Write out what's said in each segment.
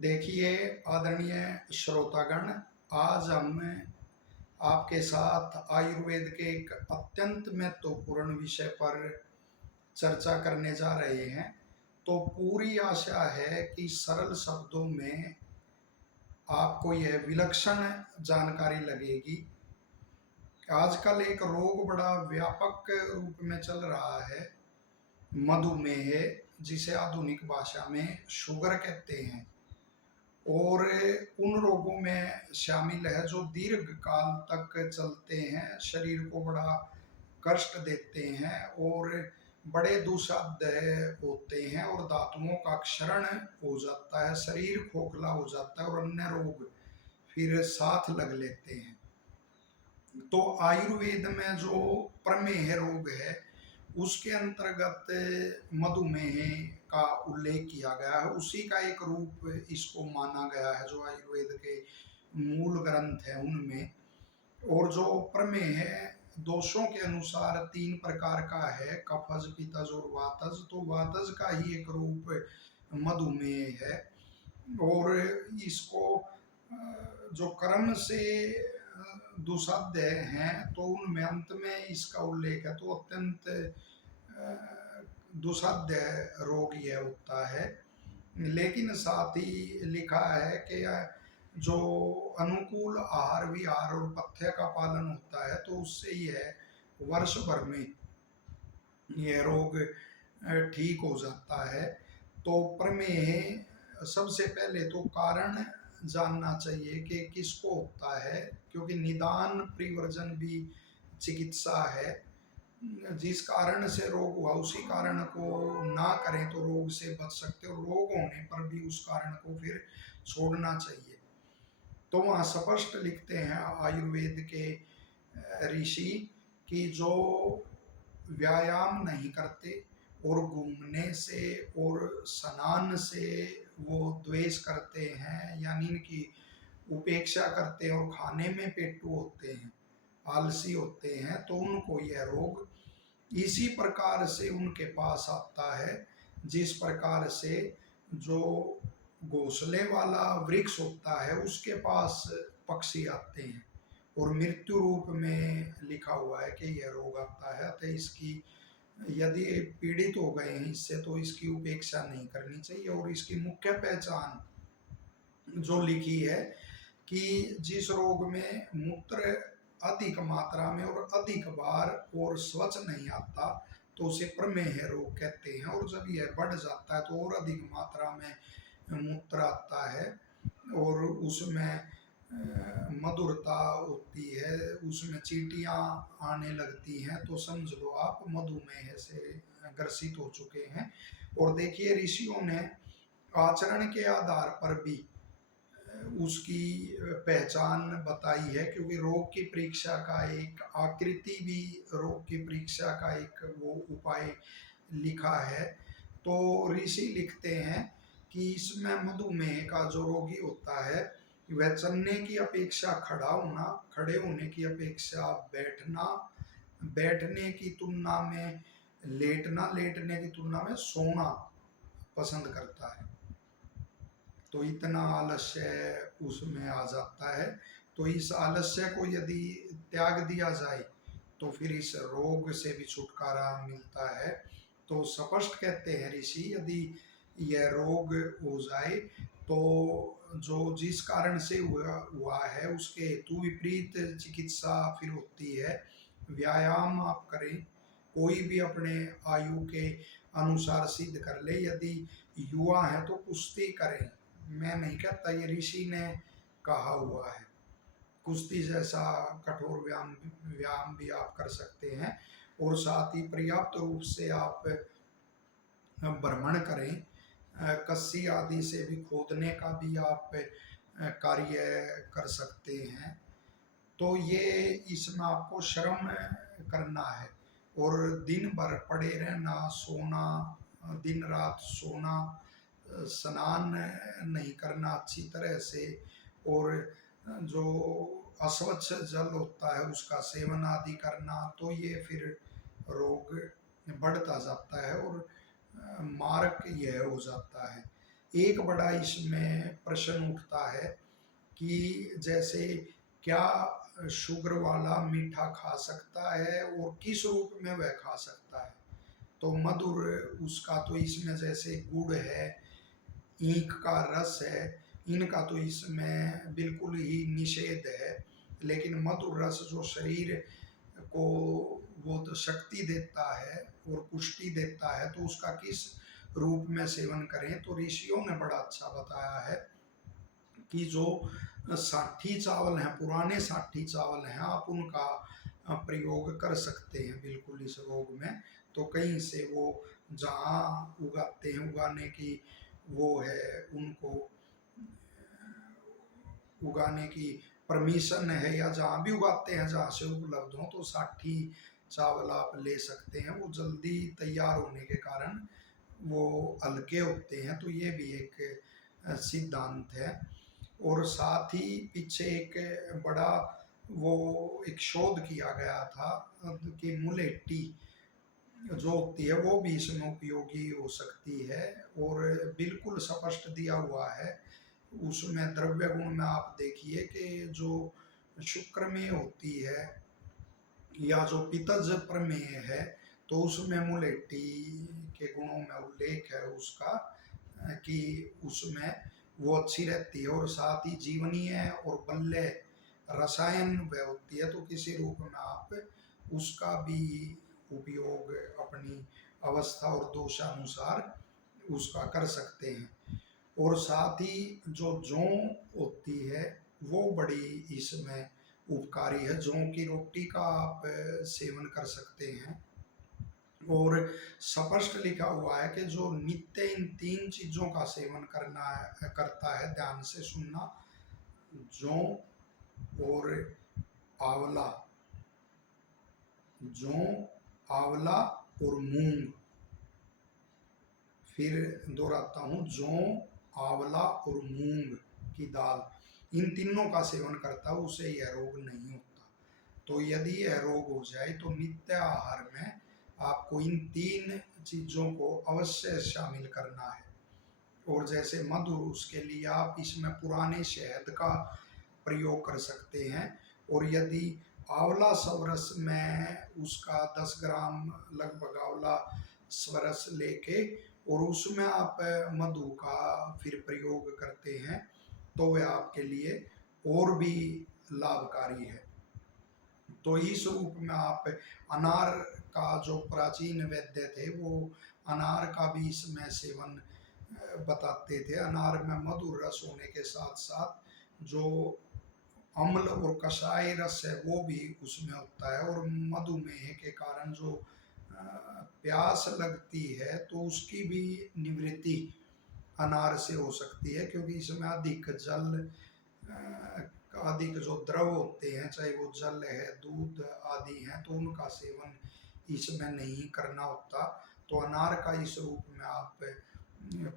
देखिए आदरणीय श्रोतागण, आज हम आपके साथ आयुर्वेद के एक अत्यंत महत्वपूर्ण विषय पर चर्चा करने जा रहे हैं। तो पूरी आशा है कि सरल शब्दों में आपको यह विलक्षण जानकारी लगेगी। आजकल एक रोग बड़ा व्यापक रूप में चल रहा है, मधुमेह, जिसे आधुनिक भाषा में शुगर कहते हैं। और उन रोगों में शामिल है जो दीर्घ काल तक चलते हैं, शरीर को बड़ा कष्ट देते हैं और बड़े दुस्साध्य होते हैं और धातुओं का क्षरण हो जाता है, शरीर खोखला हो जाता है और अन्य रोग फिर साथ लग लेते हैं। तो आयुर्वेद में जो प्रमेह रोग है उसके अंतर्गत मधुमेह का उल्लेख किया गया है, उसी का एक रूप इसको माना गया है जो आयुर्वेद के मूल ग्रंथ है उनमें। और जो प्रमेह दोषों के अनुसार तीन प्रकार का है, कफज, पित्तज और वातज। तो वातज का ही एक रूप मधुमेह है। और इसको जो कर्म से दुसाध्य हैं तो उनमें अंत में इसका उल्लेख है, तो अत्यंत दुसाध्य रोग यह होता है। लेकिन साथ ही लिखा है कि जो अनुकूल आहार विहार और पथ्य का पालन होता है तो उससे यह वर्ष भर में यह रोग ठीक हो जाता है। तो प्रमेह सबसे पहले तो कारण जानना चाहिए कि किसको होता है, क्योंकि निदान परिवर्जन भी चिकित्सा है। जिस कारण से रोग हुआ उसी कारण को ना करें तो रोग से बच सकते, और रोग होने पर भी उस कारण को फिर छोड़ना चाहिए। तो वहाँ स्पष्ट लिखते हैं आयुर्वेद के ऋषि कि जो व्यायाम नहीं करते और घूमने से और स्नान से वो द्वेष करते हैं, यानी इनकी उपेक्षा करते हैं और खाने में पेटू होते हैं, आलसी होते हैं, तो उनको यह रोग इसी प्रकार से उनके पास आता है जिस प्रकार से जो घोंसले वाला वृक्ष होता है उसके पास पक्षी आते हैं और मृत्यु रूप में लिखा हुआ है कि यह रोग आता है। तो इसकी यदि पीड़ित हो गए हैं इससे तो इसकी उपेक्षा नहीं करनी चाहिए। और इसकी मुख्य पहचान जो लिखी है कि जिस रोग में मूत्र अधिक मात्रा में और अधिक बार और स्वच्छ नहीं आता तो उसे प्रमेह रोग कहते हैं। और जब यह बढ़ जाता है तो और अधिक मात्रा में मूत्र आता है और उसमें मधुरता होती है, उसमें चींटियाँ आने लगती हैं, तो समझ लो आप मधुमेह से ग्रसित हो चुके हैं। और देखिए ऋषियों ने आचरण के आधार पर भी उसकी पहचान बताई है, क्योंकि रोग की परीक्षा का एक आकृति भी रोग की परीक्षा का एक वो उपाय लिखा है। तो ऋषि लिखते हैं कि इसमें मधुमेह का जो रोगी होता है वह चलने की अपेक्षा खड़ा होना, खड़े होने की अपेक्षा बैठना, बैठने की तुलना में लेटना, लेटने की तुलना में सोना पसंद करता है। तो इतना आलस्य उसमें आ जाता है। तो इस आलस्य को यदि त्याग दिया जाए तो फिर इस रोग से भी छुटकारा मिलता है। तो स्पष्ट कहते हैं ऋषि, यदि यह रोग हो जाए तो जो जिस कारण से हुआ है उसके हेतु विपरीत चिकित्सा फिर होती है। व्यायाम आप करें, कोई भी अपने आयु के अनुसार सिद्ध कर ले। यदि युवा है तो कुश्ती करें, मैं नहीं कहता, ये ऋषि ने कहा हुआ है। कुश्ती जैसा कठोर व्यायाम व्यायाम भी आप कर सकते हैं। और साथ ही पर्याप्त रूप से आप भ्रमण करें, कस्सी आदि से भी खोदने का भी आप कार्य कर सकते हैं। तो ये इसमें आपको श्रम करना है और दिन भर पड़े रहना, सोना, दिन रात सोना, स्नान नहीं करना अच्छी तरह से, और जो अस्वच्छ जल होता है उसका सेवन आदि करना, तो ये फिर रोग बढ़ता जाता है और मारक यह हो जाता है। एक बड़ा इसमें प्रश्न उठता है कि जैसे क्या शुगर वाला मीठा खा सकता है और किस रूप में वह खा सकता है। तो मधुर उसका तो इसमें जैसे गुड़ है, ईख का रस है, इनका तो इसमें बिल्कुल ही निषेध है। लेकिन मधुर रस जो शरीर को वो तो शक्ति देता है और पुष्टि देता है, तो उसका किस रूप में सेवन करें। तो ऋषियों ने बड़ा अच्छा बताया है कि जो साठी चावल हैं, पुराने साठी चावल हैं, आप उनका प्रयोग कर सकते हैं बिल्कुल इस रोग में। तो कहीं से वो जहाँ उगाते हैं, उगाने की वो है, उनको उगाने की परमिशन है, या जहाँ भी उगाते हैं जहाँ से उपलब्ध हो, तो साठी चावल आप ले सकते हैं। वो जल्दी तैयार होने के कारण वो हल्के होते हैं। तो ये भी एक सिद्धांत है। और साथ ही पीछे एक बड़ा वो एक शोध किया गया था कि मुलेठी जो होती है वो भी इसमें उपयोगी हो सकती है। और बिल्कुल स्पष्ट दिया हुआ है उसमें द्रव्य गुण में। आप देखिए कि जो शुक्र में होती है या जो पित्तज प्रमेय है, तो उसमें मुलेठी के गुणों में उल्लेख है उसका कि उसमें वो अच्छी रहती है। और साथ ही जीवनीय और बल्य रसायन वह होती है, तो किसी रूप में आप उसका भी उपयोग अपनी अवस्था और दोषानुसार उसका कर सकते हैं। और साथ ही जो जौ होती है वो बड़ी इसमें उपकारी है। जौ की रोटी का आप सेवन कर सकते हैं। और स्पष्ट लिखा हुआ है कि जो नित्य इन तीन चीजों का सेवन करता है, ध्यान से सुनना, जौ और आंवला, जौ, आंवला और मूंग, फिर दोहराता हूँ, जौ, आंवला और मूंग की दाल, इन तीनों का सेवन करता है, उसे यह रोग नहीं होता। तो यदि यह रोग हो जाए तो नित्य आहार में आपको इन तीन चीज़ों को अवश्य शामिल करना है। और जैसे मधु, उसके लिए आप इसमें पुराने शहद का प्रयोग कर सकते हैं। और यदि आंवला स्वरस में उसका 10 ग्राम लगभग आंवला स्वरस लेके और उसमें आप मधु का फिर प्रयोग करते हैं, तो वह आपके लिए और भी लाभकारी है। तो इस रूप में आप अनार का जो प्राचीन वैद्य थे वो अनार का भी इसमें सेवन बताते थे। अनार में मधुर रस होने के साथ साथ जो अम्ल और कषाय रस है वो भी उसमें होता है। और मधुमेह के कारण जो प्यास लगती है तो उसकी भी निवृत्ति अनार से हो सकती है, क्योंकि इसमें अधिक जल अधिक जो द्रव होते हैं, चाहे वो जल है, दूध आदि हैं, तो उनका सेवन इसमें नहीं करना होता। तो अनार का इस रूप में आप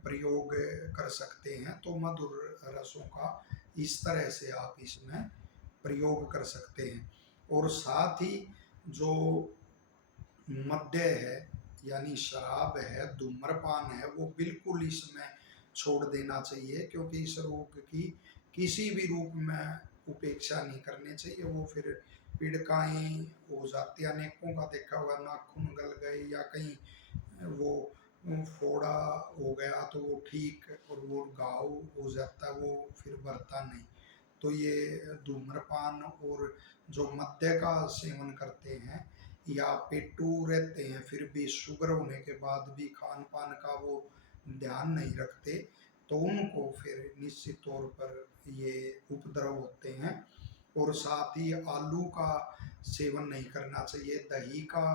प्रयोग कर सकते हैं। तो मधुर रसों का इस तरह से आप इसमें प्रयोग कर सकते हैं। और साथ ही जो मद्य है यानी शराब है, धूम्रपान है, वो बिल्कुल इसमें छोड़ देना चाहिए, क्योंकि इस रोग की किसी भी रूप में उपेक्षा नहीं करनी चाहिए। वो फिर पीड़िकाएँ हो जाती है, अनेकों का देखा हुआ, नाखून गल गए या कहीं वो फोड़ा हो गया तो वो ठीक, और वो घाव हो जाता है, वो फिर भरता नहीं। तो ये धूम्रपान और जो मद्य का सेवन करते हैं या पेटू रहते हैं, फिर भी शुगर होने के बाद भी खान पान का वो ध्यान नहीं रखते, तो उनको फिर निश्चित तौर पर ये उपद्रव होते हैं। और साथ ही आलू का सेवन नहीं करना चाहिए, दही का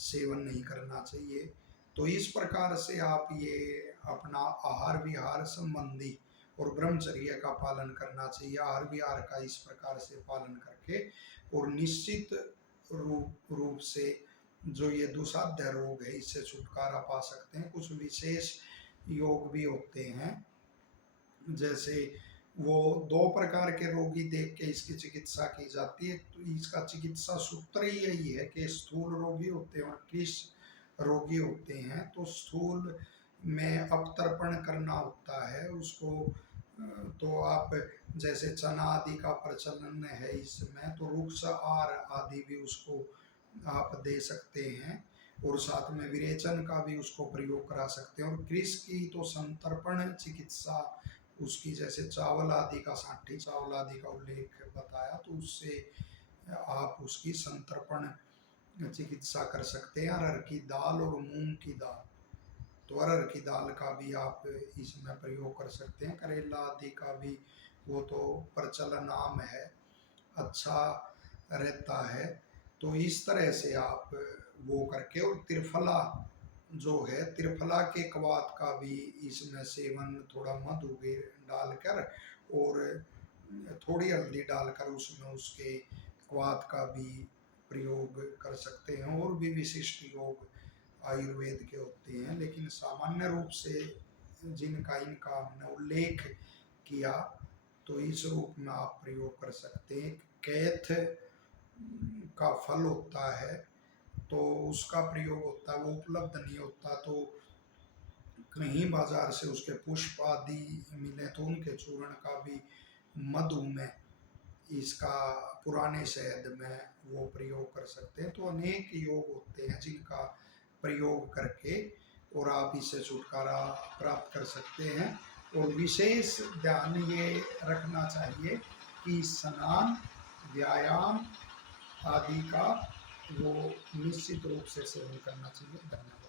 सेवन नहीं करना चाहिए। तो इस प्रकार से आप ये अपना आहार विहार संबंधी और ब्रह्मचर्य का पालन करना चाहिए। आहार विहार का इस प्रकार से पालन करके और निश्चित रूप से जो ये दुसाध्य रोग है इससे छुटकारा पा सकते हैं। कुछ विशेष योग भी होते हैं, जैसे वो 2 प्रकार के रोगी देख के इसकी चिकित्सा की जाती है। तो इसका चिकित्सा सूत्र ही यही है कि स्थूल रोगी होते हैं और कृश रोगी होते हैं। तो स्थूल में अवतर्पण करना होता है उसको, तो आप जैसे चना आदि का प्रचलन है इसमें, तो रुक्ष आर आदि भी उसको आप दे सकते हैं, और साथ में विरेचन का भी उसको प्रयोग करा सकते हैं। और कृषि की तो संतर्पण चिकित्सा उसकी, जैसे चावल आदि का, साठी चावल आदि का उल्लेख बताया, तो उससे आप उसकी संतर्पण चिकित्सा कर सकते हैं। अरहर की दाल और मूंग की दाल, तो अरहर की दाल का भी आप इसमें प्रयोग कर सकते हैं। करेला आदि का भी वो तो प्रचलन आम है, अच्छा रहता है। तो इस तरह से आप वो करके, और त्रिफला जो है, त्रिफला के कवात का भी इसमें सेवन, थोड़ा मधु भी डालकर और थोड़ी हल्दी डालकर उसमें उसके क्वाथ का भी प्रयोग कर सकते हैं। और भी विशिष्ट योग आयुर्वेद के होते हैं, लेकिन सामान्य रूप से जिनका इनका हमने उल्लेख किया, तो इस रूप में आप प्रयोग कर सकते हैं। कैथ का फल होता है, तो उसका प्रयोग होता है, वो उपलब्ध नहीं होता, तो कहीं बाजार से उसके पुष्प आदि मिले तो उनके चूर्ण का भी मधु में, इसका पुराने शहद में वो प्रयोग कर सकते हैं। तो अनेक योग होते हैं जिनका प्रयोग करके और आप इससे छुटकारा प्राप्त कर सकते हैं। और विशेष ध्यान ये रखना चाहिए कि स्नान, व्यायाम आदि का वो निश्चित रूप से सेवन करना चाहिए। धन्यवाद।